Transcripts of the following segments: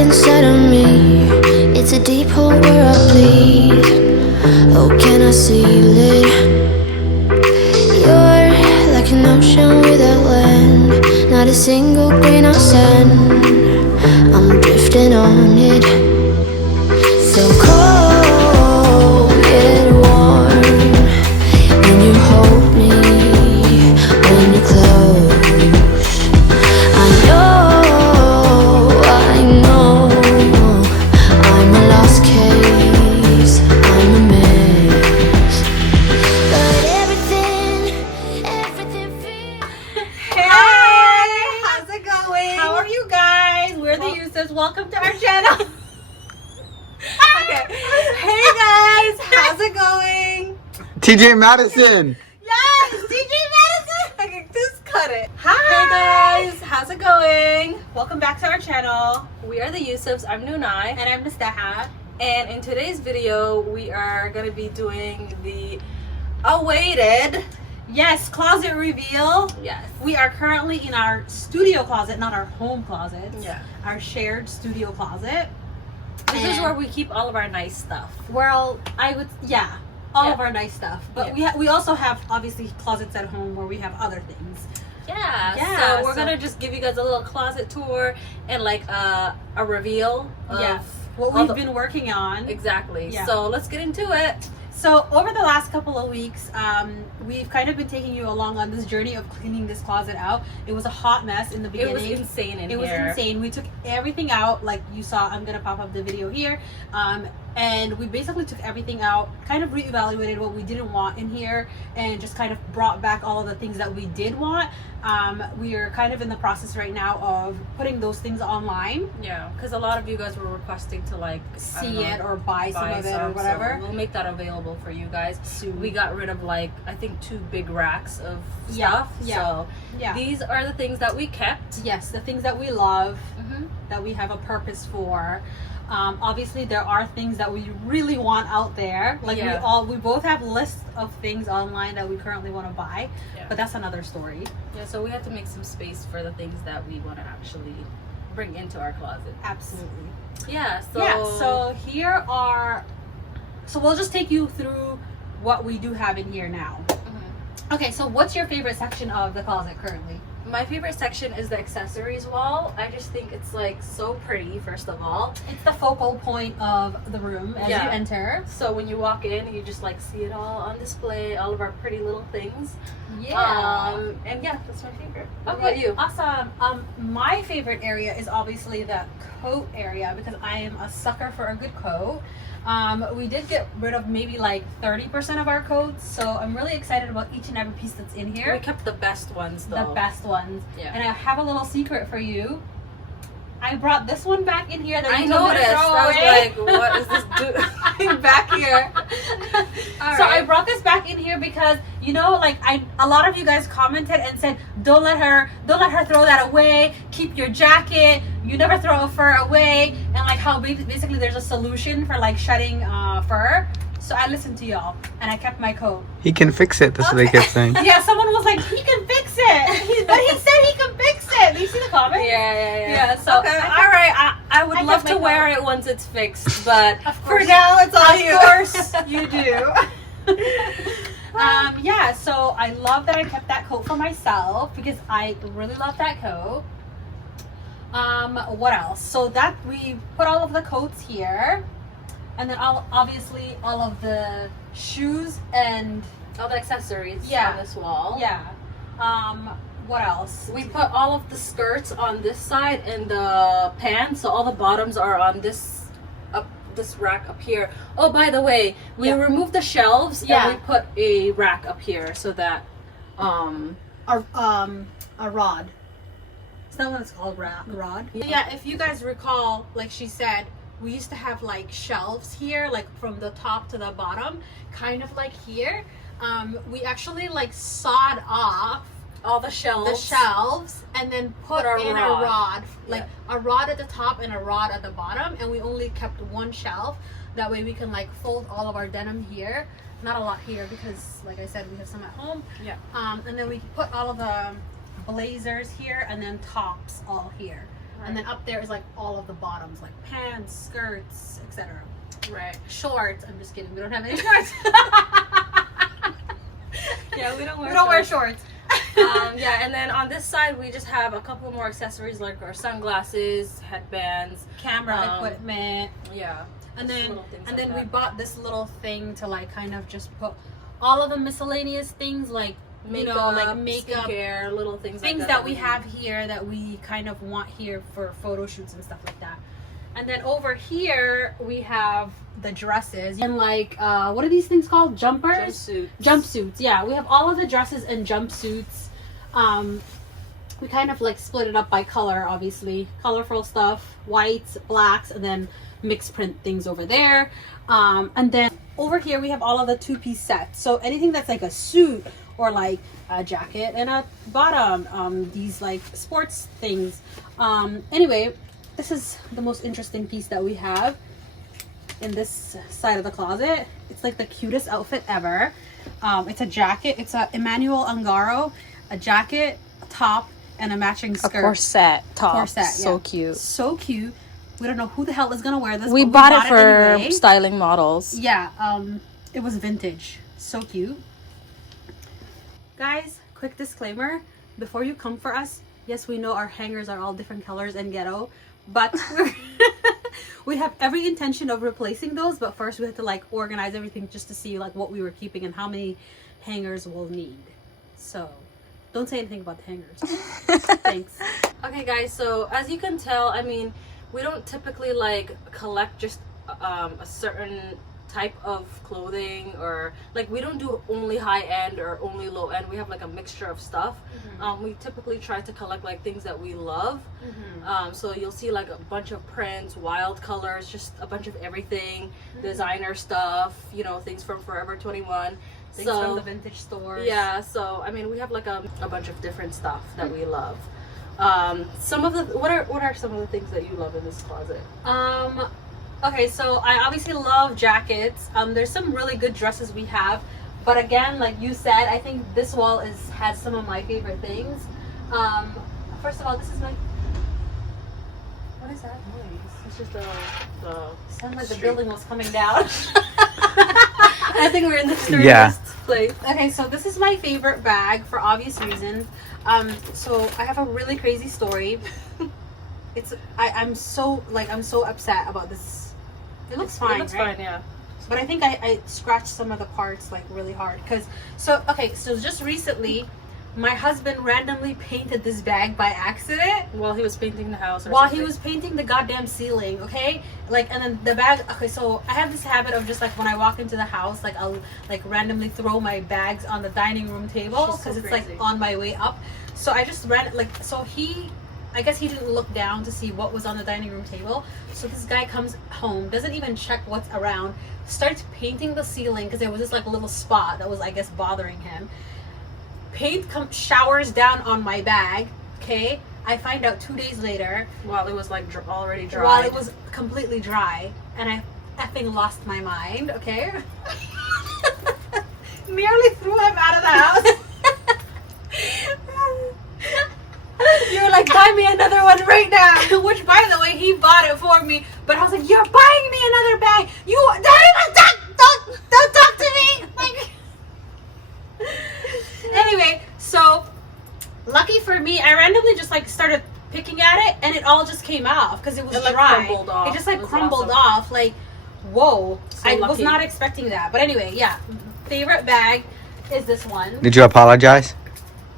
inside of me. It's a deep hole where I bleed. Oh, can I seal it? You're like an ocean without land, not a single grain of sand. I'm drifting on it. So cold yet warm when you hold me, when you're close. I know I'm a lost case, I'm a mess, but everything feels. Hey, how's it going? How are you guys? We're the Yusufs. Welcome to our channel. Okay. Hey guys, how's it going? TJ Madison. Yes, TJ Madison. Okay, just cut it. Hi. Hey guys, how's it going? Welcome back to our channel. We are the Yusufs. I'm Nunai. And I'm Mustaha. And in today's video, we are going to be doing the awaited, Yes, closet reveal. yes, We are currently in our studio closet, not our home closet. Yeah. Our shared studio closet. this is where we keep all of our nice stuff. Well, I would, yeah, all of our nice stuff. But Yeah. we also have obviously closets at home where we have other things. Yeah, Yeah, so we're so- going to just give you guys a little closet tour and like a reveal of Yes, what all we've the- been working on. Exactly. Yeah. So let's get into it. So over the last couple of weeks, we've kind of been taking you along on this journey of cleaning this closet out. It was a hot mess in the It beginning. was insane in It was here. insane. We took everything out, like you saw. I'm gonna pop up the video here, and we basically took everything out, kind of reevaluated what we didn't want in here, and just kind of brought back all of the things that we did want. We are kind of in the process right now of putting those things online, Yeah, because a lot of you guys were requesting to like I don't see know, it or buy some of it or some, whatever. So we'll make that available for you guys. Soon. We got rid of like I think 2 big racks of Yeah, stuff. yeah, So yeah. these are the things that we kept. Yes, the things that we love, Mm-hmm. that we have a purpose for. Obviously there are things that we really want out there, like Yeah. we both have lists of things online that we currently want to buy, Yeah. but that's another story. Yeah, so we had to make some space for the things that we want to actually bring into our closet. Absolutely. Yeah, so So we'll just take you through what we do have in here now. Mhm. Okay, so what's your favorite section of the closet currently? My favorite section is the accessories wall. I just think it's like so pretty, first of all. It's the focal point of the room as Yeah. you enter. So when you walk in, you just like see it all on display, all of our pretty little things. And yeah, that's my favorite. What about you? Awesome. My favorite area is obviously the coat area because I am a sucker for a good coat. We did get rid of maybe like 30% of our coats, so I'm really excited about each and every piece that's in We here. kept the best ones though. The best ones. Yeah. And I have a little secret for you. I brought this one back in here that I you told me to noticed. throw I was away. like, what is this doing back here? So I brought this back in here because you know, like a lot of you guys commented and said, don't let her throw that away. Keep your jacket. You never throw a fur away, and like how basically there's a solution for like shedding fur. So I listened to y'all and I kept my coat. He can fix it. That's what they kept saying. Yeah, someone was like, he can fix it. But he said he can fix it. Do you see the comment? Yeah. Yeah, so Okay, all right. I would I love kept to my wear it once it's fixed, but Of for course. now it's all you. Of course you do. Yeah, so I love that I kept that coat for myself because I really love that coat. What else? So that we put all of the coats here, and then obviously all of the shoes and All the accessories Yeah. on this wall. yeah. What else? We put all of the skirts on this side and the pants, so all the bottoms are on this rack up here. Oh, by the way, we Yeah. removed the shelves Yeah. and we put a rack up here so that a rod. Is that what it's called? Rod? Yeah, if you guys recall, like she said, we used to have like shelves here, like from the top to the bottom, kind of like here. We actually like sawed off all the shelves. the shelves and then put Put our in rod. a rod, like a rod at the top and a rod at the bottom, and we only kept one shelf. That way we can like fold all of our denim here. Not a lot here because, like I said, we have some at home. Yeah. And then we put all of the blazers here and then tops all here. And then up there is like all of the bottoms, like pants, skirts, etc. Right. Shorts. I'm just kidding. We don't have any shorts. Yeah, we don't wear wear shorts. Yeah, and then on this side we just have a couple more accessories like our sunglasses, headbands, Camera equipment. yeah, And just then little things and like then we that. bought this little thing to like kind of just put all of the miscellaneous things like makeup, like makeup, skincare, little things that we have here that we kind of want here for photo shoots and stuff like that. And then over here we have the dresses and like what are these things called? Jumpers? Jumpsuits. Yeah, we have all of the dresses and jumpsuits. We kind of like split it up by color, obviously. Colorful stuff, whites, blacks, and then mixed print things over there. And then over here we have all of the two-piece sets. So anything that's like a suit or like a jacket and a bottom, these like sports things. Anyway, this is the most interesting piece that we have in this side of the closet. It's like the cutest outfit ever. It's a jacket. It's a Emmanuel Ungaro, a jacket, a top, and a matching skirt. A corset top. Corset, So yeah. cute. So cute. We don't know who the hell is gonna wear this. We but bought it for anyway. styling models. Yeah, it was vintage. So cute. Guys, quick disclaimer. Before you come for us, yes, we know our hangers are all different colors and ghetto, but we have every intention of replacing those, but first we have to like organize everything just to see like what we were keeping and how many hangers we'll need. So don't say anything about the hangers. Thanks. Okay guys, so as you can tell, I mean, we don't typically like collect just a certain type of clothing, or like we don't do only high end or only low end. We have like a mixture of stuff. We typically try to collect like things that we love. So you'll see like a bunch of prints, wild colors, just a bunch of everything, designer stuff, you know, things from Forever 21, Things from the vintage stores. yeah, so I mean we have like a bunch of different stuff that we love. Some of the what are some of the things that you love in this closet? Okay, so I obviously love jackets. There's some really good dresses we have, but again, like you said, I think this wall has some of my favorite things. First of all, this is my. What is that noise? It's just the Sounded like the street. building was coming down. I think we're in the tourist Yeah. place. Okay, so this is my favorite bag for obvious reasons. So I have a really crazy story. I'm so upset about this. It looks fine, It looks right? fine, yeah. But I think I scratched some of the parts like really hard so just recently my husband randomly painted this bag by accident While he was painting the house, or while something. he was painting the goddamn ceiling. Okay, like, and then the bag. Okay, so I have this habit of just like when I walk into the house, like I'll like randomly throw my bags on the dining room table She's so because it's crazy. like on my way up. So I just ran I guess he didn't look down to see what was on the dining room table. So this guy comes home, doesn't even check what's around, starts painting the ceiling because there was this like little spot that was, I guess, bothering him. Paint showers down on my bag. Okay, I find out 2 days later while it was like already dry. while it was completely dry, and I effing lost my mind. Okay, nearly threw him out of the house. You were like, buy me another one right now. Which, by the way, he bought it for me. But I was like, "You're buying me another bag. You don't even don't talk to me." Like, anyway, so lucky for me, I randomly just like started picking at it, and it all just came off because it was It, like, dry. crumbled off. It just like It was crumbled awesome. off. Like, whoa! So I was lucky. not expecting that. But anyway, yeah. Favorite bag is this one. Did you apologize?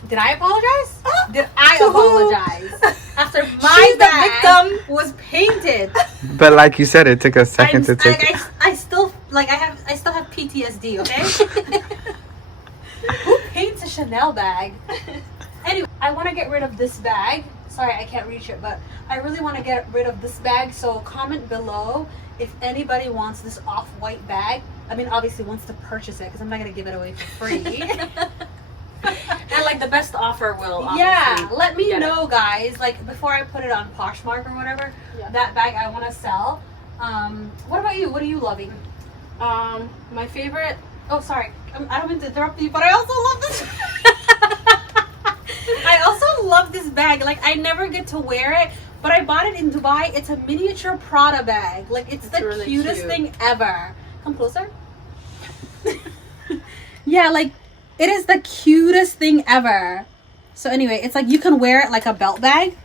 Did I apologize? Did I To who? apologize after my She's the bag victim. was painted? But like you said, it took a second to take it. I still have PTSD. Okay. Who paints a Chanel bag? Anyway, I want to get rid of this bag. Sorry, I can't reach it, but I really want to get rid of this bag. So comment below if anybody wants this off-white bag. I mean, obviously wants to purchase it because I'm not gonna give it away for free. And like the best offer will Yeah, obviously let me get it. know, guys. Like before I put it on Poshmark or whatever, Yeah. that bag I want to sell. What about you? What are you loving? My favorite. Oh, sorry. I don't mean to interrupt you, but I also love this. I also love this bag. Like I never get to wear it, but I bought it in Dubai. It's a miniature Prada bag. Like, it's the really cutest cute. thing ever. Come closer. Yeah, like, it is the cutest thing ever. So anyway, it's like you can wear it like a belt bag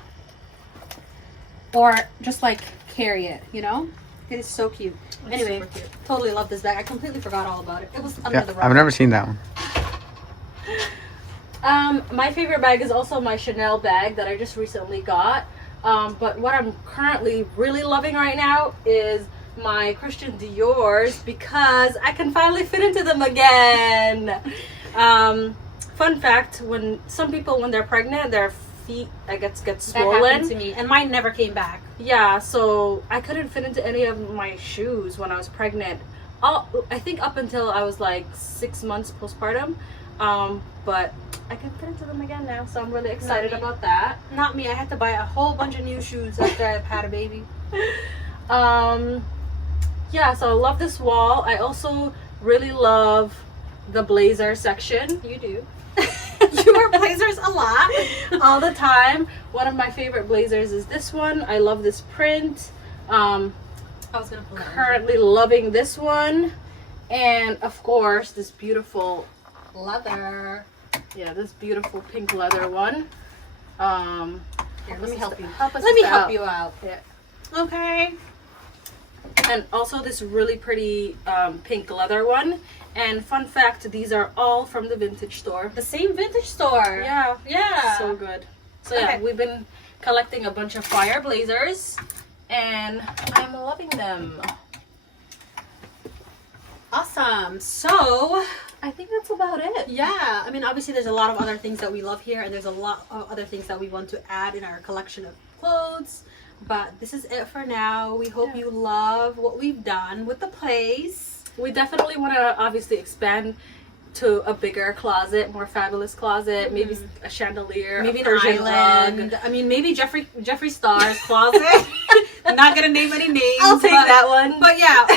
or just like carry it, you know? It is so cute. Anyway, super cute. totally love this bag. I completely forgot all about it. It was under Yeah, the rug. I've never seen that one. My favorite bag is also my Chanel bag that I just recently got. But what I'm currently really loving right now is my Christian Dior's because I can finally fit into them again. Fun fact, when some people, when they're pregnant, their feet, I guess, get That swollen. happened to me, and mine never came back. Yeah, so I couldn't fit into any of my shoes when I was pregnant. I think up until I was like 6 months postpartum. But I can fit into them again now, so I'm really excited me. about that. Not me. I had to buy a whole bunch of new shoes after I've had a baby. Yeah, so I love this wall. I also really love the blazer section. You do. You wear blazers a lot. All the time. One of my favorite blazers is this one. I love this print. I was gonna pull that. Currently loving this one. And of course, this beautiful, Leather. yeah, this beautiful pink leather one. Here, let me help you. Help us Let me out. help you out. Yeah. Okay. And also this really pretty pink leather one. And fun fact, these are all from the vintage store. The same vintage store. Yeah, Yeah. so good. So yeah, Okay. we've been collecting a bunch of fire blazers and I'm loving them. Awesome. So, I think that's about it. yeah, I mean, obviously there's a lot of other things that we love here, and there's a lot of other things that we want to add in our collection of clothes. But this is it for now. We hope you love what we've done with the place. We definitely want to obviously expand to a bigger closet, more fabulous closet, maybe a chandelier, Maybe a an Persian island. rug. I mean, maybe Jeffree Star's closet. I'm not gonna name any names. I'll take but- that one. But yeah,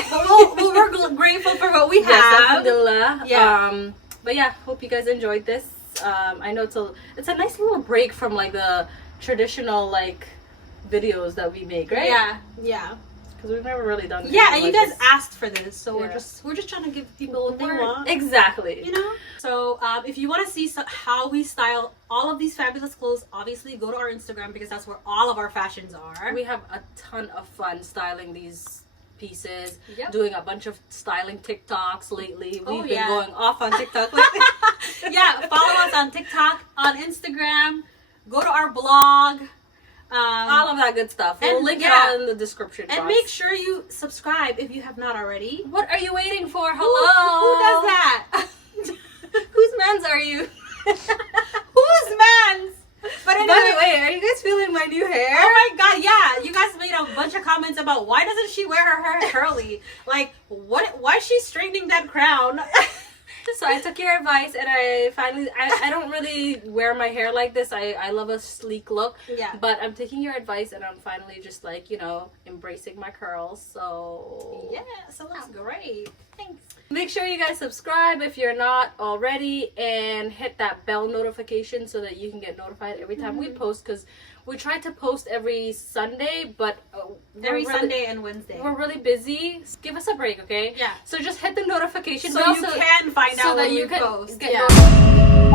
we're grateful for what we Yes, have. alhamdulillah. Yeah. But yeah, hope you guys enjoyed this. I know it's a nice little break from like the traditional like videos that we make, right? Yeah. Because we've never really done. Yeah, and anything you like guys this. asked for this, so Yeah. we're just trying to give people what they want. Exactly. You know. So if you want to see how we style all of these fabulous clothes, obviously go to our Instagram because that's where all of our fashions are. We have a ton of fun styling these pieces, Yep. doing a bunch of styling TikToks lately. Oh, We've been yeah. going off on TikTok lately. Yeah, follow us on TikTok, on Instagram. Go to our blog. All of that good stuff. We'll And, link yeah. it all in the description box. And make sure you subscribe if you have not already. What are you waiting for? Who Hello. does that? Whose mans are you? Who's man's? But By anyway, the way, are you guys feeling my new hair? oh my god, yeah, you guys made a bunch of comments about why doesn't she wear her hair curly? Like, why is she straightening that crown? So I took your advice and I finally, I don't really wear my hair like this. I love a sleek look. Yeah. But I'm taking your advice and I'm finally just like, you know, embracing my curls. So Yeah, so that's great. Thanks. make sure you guys subscribe if you're not already and hit that bell notification so that you can get notified every time we post, because we try to post every Sunday, but Every we're really- Sunday and Wednesday. we're really busy. Give us a break, okay? Yeah. So just hit the notification So bell you can find so out that when you we can post. get Yeah. notified.